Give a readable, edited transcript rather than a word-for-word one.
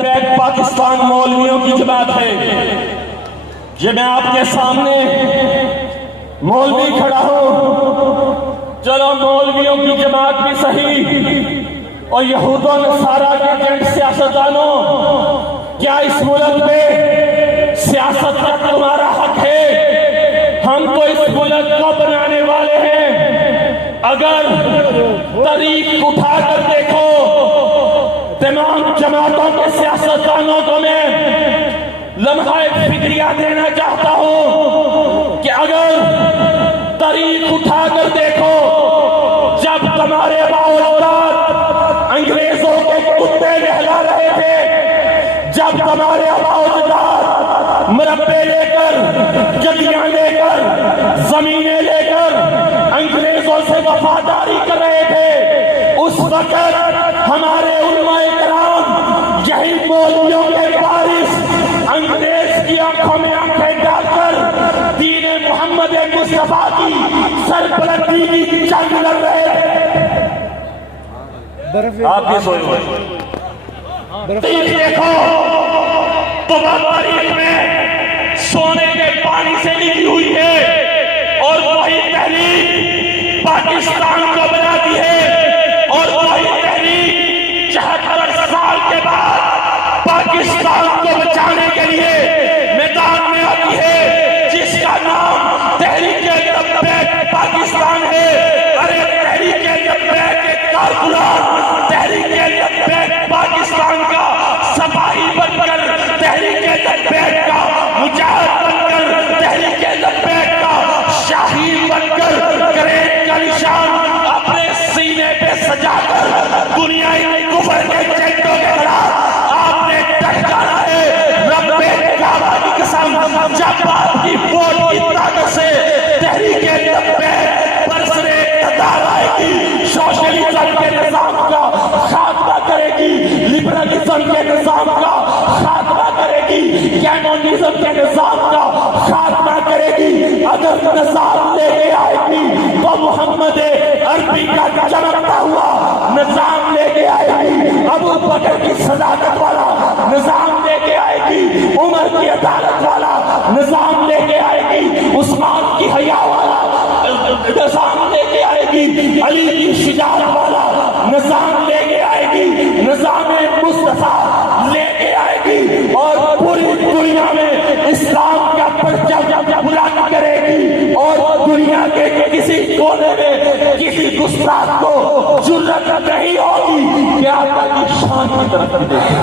لبیک پاکستان مولویوں کی جماعت ہے. یہ میں آپ کے سامنے مولوی کھڑا ہوں. چلو مولویوں کی جماعت بھی صحیح اور یہود و نصارہ کے ایجنٹ سیاستدانوں، کیا اس ملک میں سیاست کا تمہارا حق ہے؟ ہم تو اس ملک کو بنانے والے ہیں. اگر طریق اٹھا کر دیکھو، تمام جماعتوں کے سیاستدانوں کو میں لمحہ فکریہ دینا چاہتا ہوں کہ اگر طریق اٹھا کر دیکھو، جب تمہارے باوجداد انگریزوں کے کتے نہلا رہے تھے، جب تمہارے باوجداد مربے لے کر، جگیاں لے کر، زمینیں لے کر انگریزوں سے وفاداری کر رہے تھے، اس وقت ہمارے علماء کرام یہی مولویوں کے وارث انگریز کی آنکھوں میں آنکھیں ڈال کر دین محمد مصطفیٰ کی سربلندی کی جنگ لڑ رہے تھے. آپ یہ سوچ دیکھو تو تاریخ میں سونے کے پانی سے لکھی ہوئی ہے، اور وہی تحریک پاکستان کو بناتی ہے، اور وہی تحریک 74 سال کے بعد پاکستان کو بچانے کے لیے میدان میں آتی ہے، جس کا نام تحریک لبیک پاکستان ہے. ارے تحریک لبیک کے کارکنان تحریک لبیک پاکستان کا سپاہی بن کر، تحریک لبیک کا مجاہد بن کر، تحریک لبیک کا شاہین بن کر، کریٹ کا نشان اپنے سینے پہ سجا کر دنیائی کفر کے جنڈوں کے خلاف آپ نے ٹکرانا ہے. رب کعبہ کی قسم، جب آپ کی ووٹ کی طاقت سے تحریک لبیک پر سر اقتدار آئے گی، سوشلزم کے نظام کا خاتمہ کرے گی، لبرلزم کے نظام کا خاتمہ کرے گی، کیمونزم کے نظام کا خاتمہ کرے گی. اگر نظام لے کے آئے گی تو محمد عربی کا چمکتا ہوا نظام لے کے آئے گی، ابو بکر کی صداقت والا نظام لے کے آئے گی، عمر کی عدالت والا نظام لے کے آئے گی، عثمان کی حیا والا نظام لے کے آئے گی، علی کی شجاعت والا نظام لے کے آئے گی، نظام مصطفیٰ لے کے آئے گی، اور پوری دنیا میں اسلام کا پرچم بلند کرے گی، اور دنیا کے کسی کونے میں کسی گستاخ کو جرأت نہیں ہوگی کہ آقا کی شان کی طرف دیکھے.